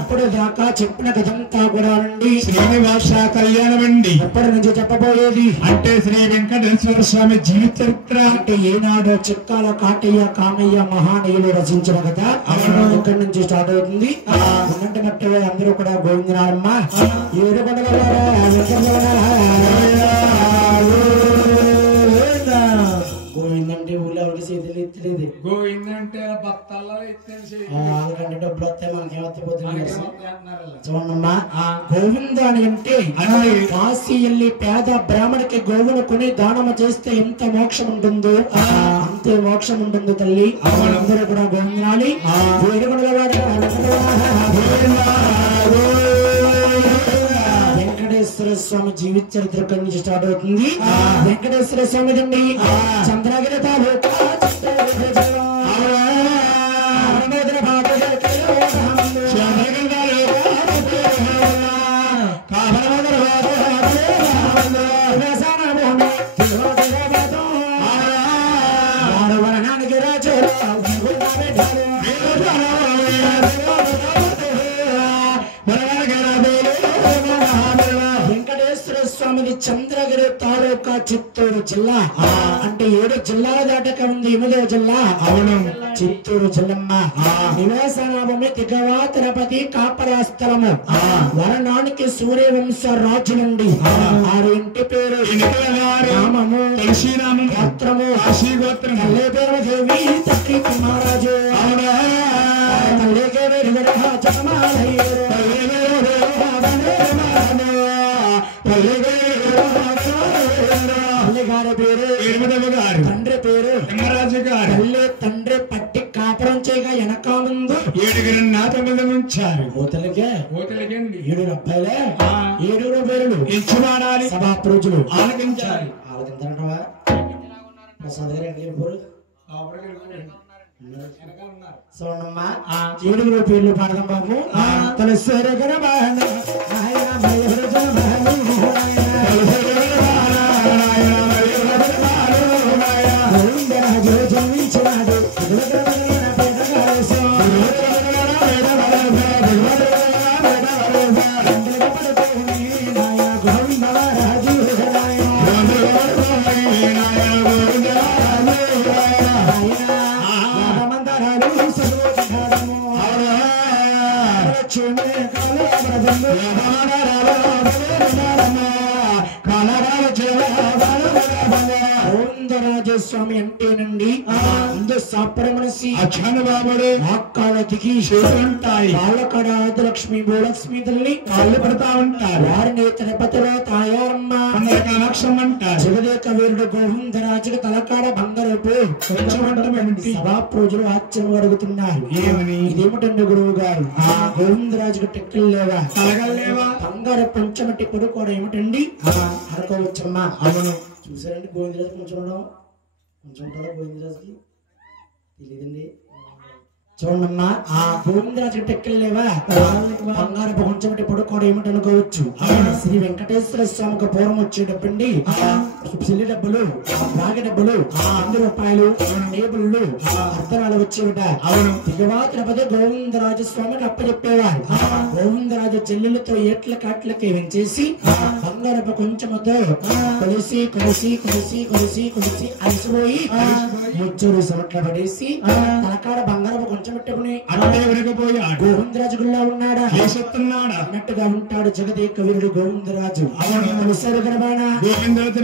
అప్పుడు దాకా చెప్పిన కథంతా కూడా అండి శ్రీనివాస కళ్యాణం అండి. ఎప్పటి నుంచి చెప్పబోయేది అంటే శ్రీ వెంకటేశ్వర స్వామి జీవిత చరిత్ర. అంటే ఏనాడో చిక్కాల కాటయ్య కామయ్య మహానీయులు రచించిన కథ. ఇక్కడి నుంచి స్టార్ట్ అవుతుంది. ఉన్నట్టు అందరూ కూడా గోవిందనారమ్మ ఏడు గోవిందంటే ఊళ్ళో ఎవరికి చేతులు ఎత్తలేదు. గోవిందంటే బత్తల్లో ఎత్తేసి వాళ్ళకంటే డబ్బులు వస్తాయి మనకేమొత్తిపోతుంది చూడమ్మా. గోవింద అని అంటే కాశీ వెళ్ళి పేద బ్రాహ్మడికి గోవును కొని దానము చేస్తే ఎంత మోక్షం ఉంటుందో అంతే మోక్షం ఉంటుంది తల్లి. అందరూ కూడా గోవిందాలి. వెంకటేశ్వర స్వామి జీవిత చరిత్ర నుంచి స్టార్ట్ అవుతుంది. వెంకటేశ్వర స్వామి అండి చంద్రగిరి తాలూకా చంద్రగిరి తాలూకా చిత్తూరు జిల్లా. అంటే 7 జిల్లాల దాటక ఉంది 8వ జిల్లా. అవును చిత్తూరు జిల్లమ్మ. నివాసనాభూమి దిగవా తిరుపతి కాపరాస్థలము. వరణానికి సూర్యవంశ రాజులండి. 6 ఇంటి పేరు రామము గోత్రము తల్లి పేరు దేవి తల్లి మహారాజు. తల్లిగారి పేరు తండ్రి పేరు ధర్మరాజు గారు. తల్లి తండ్రి పట్టి కాపురం చేయగా వెనక ముందు 7 నాతమంది ఉంచారు. ఓతలకే 7 అబ్బాయిలే 7 పేర్లు ఇచ్చివాడాలి. సభా ప్రజలు ఆలకించాలి. ఆలకించాలంటవా ప్రసాద్ గారు ఎక్కడ వెళ్ళిపోరు సోనమ్మా 7 పేర్లు పాడదాం బాబు. తలసరి జన్మించినాడు స్వామి అంటేనండి ముందు సాపర మనసి అచ్చానుబాబుడు ఆకాలతికి ఉంటాయి. వాళ్ళకడ ఆదిలక్ష్మి భూలక్ష్మి తల్లి కాళ్ళు పడతా ఉంటారు. వారిని తిరుపతిలో తాయారమ్మ అంటారు. జగదేక వీరుడు గోవిందరాజుకు తలకాడ బంగారపు సభా ప్రజలు ఆశ్చర్యం అడుగుతున్నారు. ఇదేమిటండి గురువు గారు గోవిందరాజుకు టెక్కలు లేవా తలగలేవా బంగారు పంచమట్టి కొడుకోవడం ఏమిటండి అనుకోవచ్చమ్మా. అవును చూసారండి గోవిందరాజు కొంచెం ఉంటుందా గోవిందరాజుకి తెలియదండి. చూడమ్మా గోవిందరాజుకి టెక్కలు లేవా బంగారు కొంచెం పడుకోవడం ఏమిటనుకోవచ్చు. శ్రీ వెంకటేశ్వర స్వామికి పూర్వం వచ్చేటప్పండి సిల్లి డబ్బులు రాగి డబ్బులు 100 రూపాయలు టేబుల్లు అర్థనాలు వచ్చేవిట. దిగవా తిరుపతి గోవిందరాజు స్వామికి అప్పచెప్పేవారు. గోవిందరాజు చెల్లెలతో ఏట్ల కాట్లకి వెంచేసి బంగారపు కొంచెంతో కొలిసి కొలిసి కొలిసి కొలిసి కొలిసి అలసిపోయి ముచ్చూరు సమట్ల పడేసి తలకాడ బంగారపు కొంచెం పెట్టుకుని అడే విరిగిపోయాడు. గోవిందరాజు గుళ్ళా ఉన్నాడా అన్నట్టుగా ఉంటాడు జగదేక వీరుడు గోవిందరాజు. గోవిందరాజు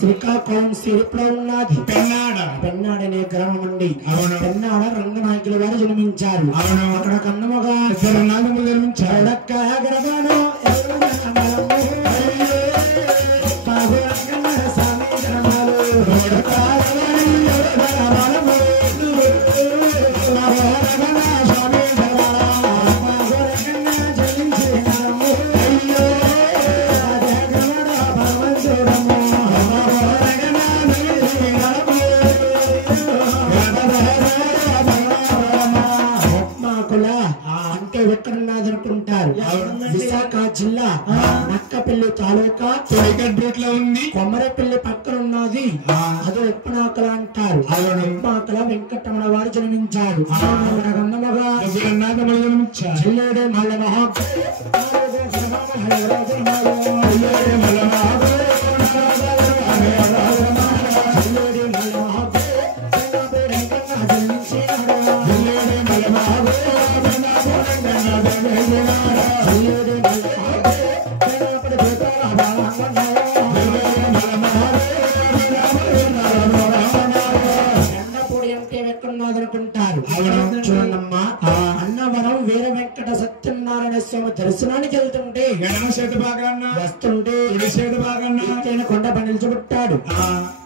శ్రీకాకుళం సిరిపులో ఉన్నది పెన్నాడ అనే గ్రామం అండి. పెన్నాడ రంగనాయకుల వారు జన్మించారు. అక్కడ కన్నమగా జన్మించారు. విశాఖ జిల్లా నక్కపల్లి తాలూకా తొలిగడ్డలో ఉంది. కొమరపల్లి పక్కన ఉన్నది. అదో ఉప్పనాకల అంటారు. ఉప్పనాకల వెంకటరమణ వారు జన్మించారు. జిల్లేడు మల్ల మహా చూడమ్మా. అన్నవరం వీర వెంకట సత్యనారాయణ స్వామి దర్శనానికి వెళ్తుంటే వస్తుంటే కొండ పని నిలిచిపెట్టాడు.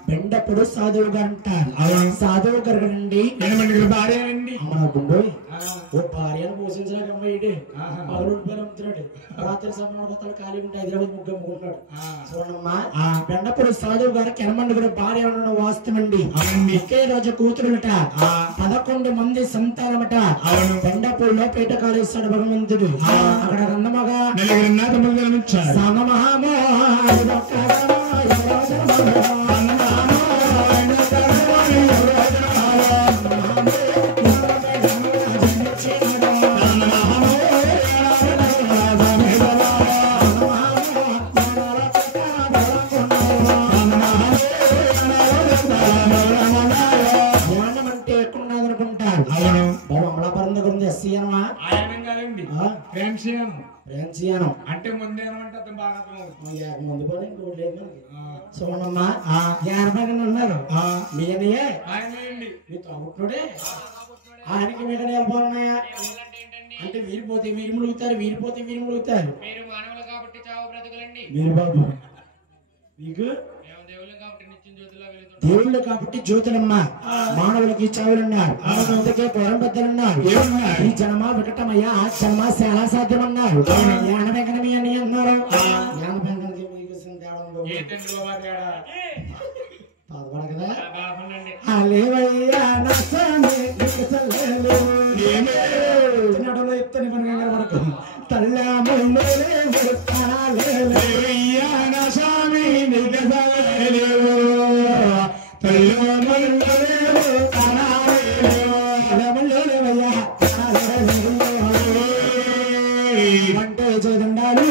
బెండప్పుడు సాధువు గారు అంటారు. సాధువు గారు అండి భార్య అండి. అమ్మ గుండో ఓ భార్యను పోషించడానికి అమ్మాయి అమ్ముతున్నాడు. రాత్రి సమయంలో కొత్తలు ఖాళీ ఉంటే హైదరాబాద్ ముగ్గు అమ్ముకుంటున్నాడు. చూడమ్మా. బెండప్పుడు సాధువు గారికి ఎనమండుగురు భార్య ఉండడం వాస్తవండి. ఒకే రోజు కూతురుట 11 మంది సంతానమట. బెండపూడిలో పీట కాలేస్తాడు భగవంతుడు. అక్కడ అన్నమగా అంటే ముందు చూడమ్మా. ఉన్నారు మీ అన్నయ్యే మీ తమ్ముడే. ఆయనకి మీద నిలబడున్నాయా అంటే వీరిపోతే వీరు ములుగుతారు, వీరిపోతే వీరు ములుగుతారు. మీరు బాబు మీకు దేవుళ్ళు కాబట్టి జ్యోతులమ్మ, మానవులకి చావులున్నారు. అందుకే పొరం పెద్దలున్నారు. ఈ జన్మ వికటమయ్యా, ఆ జన్మ చాలా సాధ్యమన్నారు. యాన వెంకటమి అని అన్నారు. యాన వెంకటకి కదా లేవయ్యా ఎత్తని పని పడకు అంటే చదువుండాలి.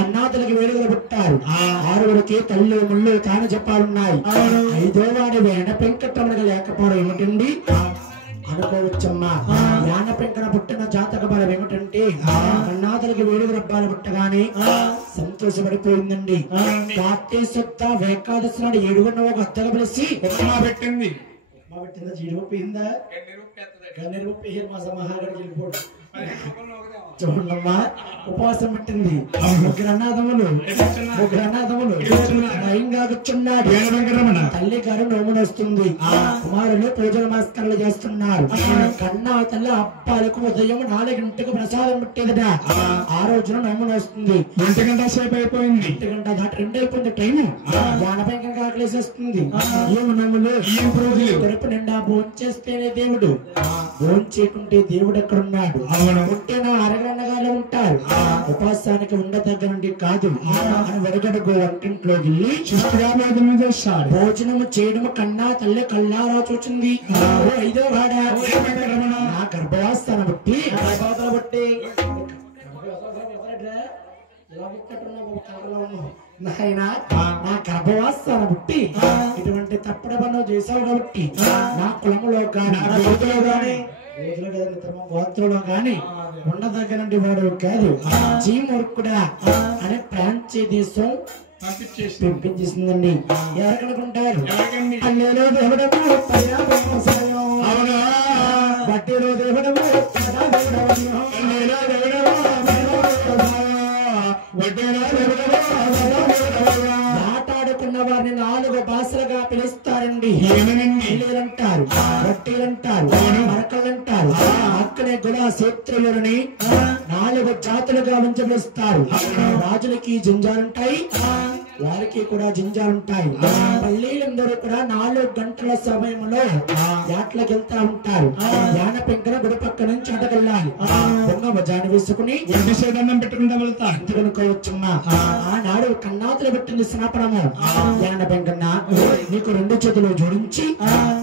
అన్నాతులకి వేడుకలు పుట్టారు. 6గురికి తల్లి ముళ్ళు తాను చెప్పాలున్నాయి. 5వ వాడి వేణ పెంకటమ్మగా లేకపోవడం ఏమిటండి అనుకోవచ్చమ్మా. యాన పెంకన పుట్టిన జాతక బలం ఏమిటంటే అన్నాతులకి వేడుక రబ్బాలు పుట్టగానే సంతోషపడిపోయిందండి. కార్తీక శుద్ధ ఏకాదశి నాడు 7 ఒక అత్తగా పిలిచి ఉప్మా పెట్టింది. ఉప్మా పెట్టిందా? జీడిపోయిందా? మా సమాహారానికి వెళ్ళిపోవడం చూడమ్మా. ఉపవాసం పెట్టింది. ముగ్గురు అన్నాదములు భయంగా కూర్చున్నాడు. తల్లి గారు నోమును వస్తుంది. కుమారులు పూజల నమస్కారాలు చేస్తున్నారు. కన్నా తల్లి అబ్బాలకు ఉదయం 4 గంటలకు ప్రసాదం పెట్టేదట. ఆ రోజున నోమును వస్తుంది. 1 గంట సేపు అయిపోయింది. 1 గంట దాటి 2 అయిపోయింది టైము. వానపై ఆకలేసేస్తుంది. ఏం నోములు ఏం రోజులు కడుపు నిండా భోంచేస్తేనే దేవుడు, భోంచేకుంటే దేవుడు ఎక్కడున్నాడు? పుట్టిన అరగంటగానే ఉంటారు. ఉపవాసానికి ఉండదగ్గనండి కాదు అని వెడగడుగు వంటింట్లో వెళ్ళి భోజనము చేయడము కన్నా తల్లి కళ్ళారా చూచింది. 5వ వాడ నా గర్భవాసాన్ని బట్టి నాయనా నా గర్భవాసాన్ని బట్టి ఇటువంటి తప్పుడు పనులు చేశావు కాబట్టి నా కులములో కానీ గోత్రంలో గాని ఉండదగ్గనండి వాడు కాదు చీమూర్ఖుడా అనే ప్రాంతీయ దేశం పంపించేసిందండి. ఎవరికనుకుంటారు అల్లేలో దేవుడము అవునా బట్టిలో దేవుడము మాట్లాడుకున్న వారిని 4 భాషలుగా పిలుస్తారండి. అంటారు రొట్టెలంటారు మరకలంటారు. అక్కడే గుణ క్షేత్రులని 4 జాతులుగా ఉంచబిలుస్తారు. రాజులకి జింజాలుంటాయి, వారికి కూడా జింజాలుంటాయి. పల్లీలందరూ కూడా 4 గంటల సమయంలో యాట్లకి వెళ్తా ఉంటారు. యాన పెంకన గుడి పక్క నుంచి అటకెళ్ళాలి. దొంగ భజాన్ని వేసుకుని దండం పెట్టుకుంటా వెళ్తా కనుకోవచ్చున్నా. ఆనాడు కన్నాతులు పెట్టింది స్నాపనము. యాన పెంకన్న నీకు 2 చేతులు జోడించి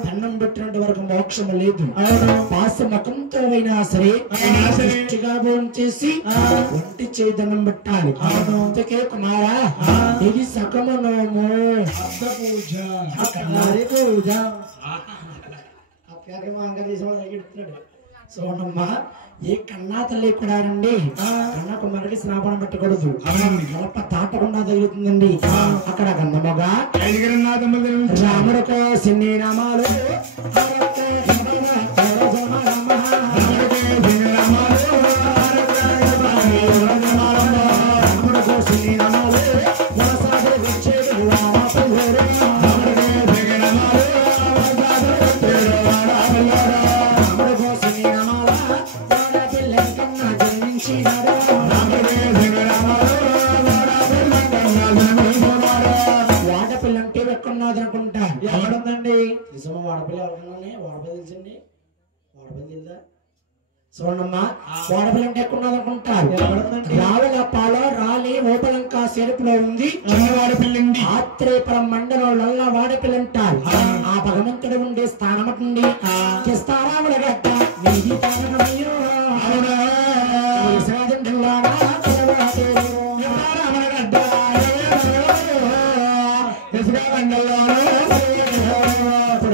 దండం పెట్టినంత వరకు మోక్షం లేదు. పాస మకంతో అయినా సరే భోజనం చేసి ఒంటి చేయి దండం పెట్టాలి. అంతకే కుమారా ఇది సకమనోము పూజ పూజ సోనమ్మా ఏ కన్నా తల్లి కూడా రండి కన్యాకుమారికి స్నాపనం పెట్టకూడదు. గొప్ప తాటకుండా తగులుతుందండి. అక్కడ గంధముగా రాముడికో సిన్ని నామాలు వాడపిల్లంటే ఎక్కడున్నది అనుకుంటారు. ఎవడుందండి నిజమా వాడపిల్ల ఎవరికన్నా వాడపిల్ల తెలిసింది వాడపిల్ల తెలుదా చూడమ్మా వాడపిల్ల అంటే ఎక్కడున్నది అనుకుంటారు. రావుల పాల రాలి ఓపలంక సెరుపులో ఉంది వాడపిల్లండి. ఆత్రేయపురం మండలంలో వాడపిల్ల అంటారు. ఆ భగవంతుడు ఉండే స్థానం అండి కిస్తారాముల గడ్డ నీది తానమయ్యో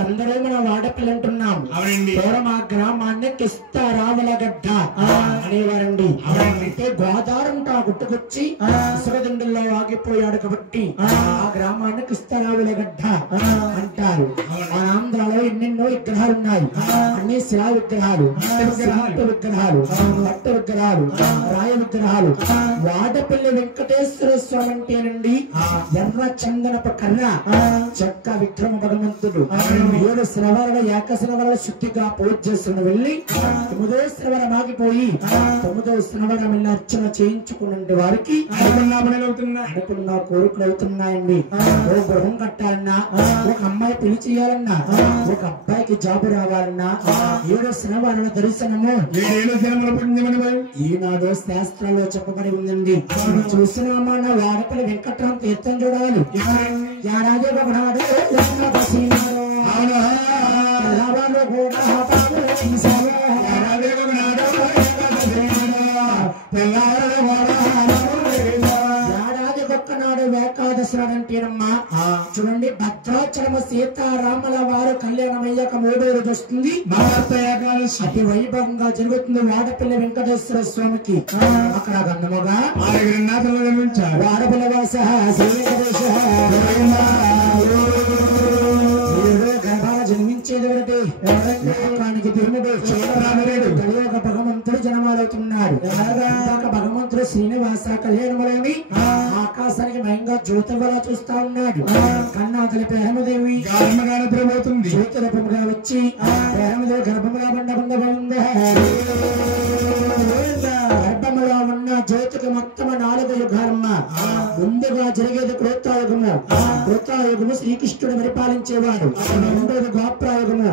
అందరూ మనం వాడపిల్ల అంటున్నాం. మా గ్రామాన్ని కిస్తారావులగడ్డ అనేవారండి. అంటే గోదావరి గుట్టుకొచ్చి ఇసుకదండల్లో ఆగిపోయాడు కాబట్టి ఆ గ్రామాన్ని కిస్తారావులగడ్డ అంటారు. మన ఆంధ్రాలో ఎన్నెన్నో విగ్రహాలు ఉన్నాయి. అన్ని శిలా విగ్రహాలు, విగ్రహాలు, భట్ట విగ్రహాలు, రాయ విగ్రహాలు. వాడపల్లి వెంకటేశ్వర స్వామి అంటేనండి ఎర్ర చందనపు కర్ర చెక్క విక్రమ భగవంతుడు. 7 శ్రవణాల ఏకశ్రవణాల శుద్ధిగా పూజ చేసుకుని వెళ్ళి 9వ శ్రవణం ఆగిపోయి 9వ శ్రవణం వెళ్ళి అర్చన చేయించుకున్న వారికి అనుకున్న కోరికలు అవుతున్నాయండి. ఓ గృహం కట్టాలన్నా, ఒక అమ్మాయి పెళ్లి చేయాలన్నా, ఒక అబ్బాయికి జాబు రావాలన్నా 7 శ్రవణాల దర్శనము ఈనాడు శాస్త్రాల్లో చెప్పబడి ఉందండి. చూసినామా నా వాడపల్లి వెంకట్రామ తీర్థం చూడాలి. ఏడాది ఒకనాడు ఏడాది ఒక్కనాడు ఏకాదశి నాడంటేనమ్మా చూడండి భద్రాచలమ సీతారాముల వారు కళ్యాణం అయ్యాక 3వ రోజు వస్తుంది ఏకాదశి. అతి వైభవంగా జరుగుతుంది వాడపల్లి వెంకటేశ్వర స్వామికి. అక్కడ గంధముగా వాడపల్లి వాస జన్మించేది ఒకటి దేవుడు కలియుగ భగవంతుడు జనమాలవుతున్నాడు. భగవంతుడు శ్రీనివాస కళ్యాణములని ఆకాశానికి భయంగా జ్యోతివలా చూస్తా ఉన్నాడు. కన్నా తల్లి ప్రేమదేవి జ్యోతి రూపముగా వచ్చి ప్రేమదేవి గర్భముగా బండకుండా గర్భములో ఉన్న జ్యోతికి మొత్తం 4 యుగాలమ్మ. ముందుగా జరిగేది కృతాయుగము. కృతాయుగము శ్రీకృష్ణుడు పరిపాలించేవాడు. రెండోది ద్వాపరయుగము.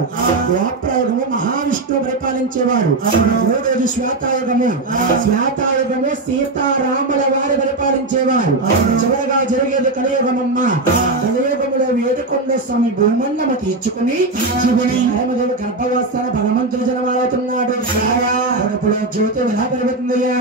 ద్వాపరయుగము మహావిష్ణువు పరిపాలించేవాడు. మూడోది శ్వేతాయుగము. శ్వేతాయుగము సీతారాముల వారు పరిపాలించేవారు. చివరగా జరిగేది కలియుగమమ్మ. కలియుగములో వేడుకొండ స్వామి భూమన్నమ తీర్చుకుని రామదేవి గర్భవాసాన భగవంతుడు జనమాలవుతున్నాడు. కడుపులో జ్యోతి ఎలా పెరుగుతుందయ్యా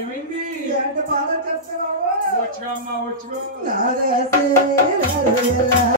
ఏమైంది బాధ చేస్తున్నావా వచ్చుకో అమ్మా వచ్చుకో నాదే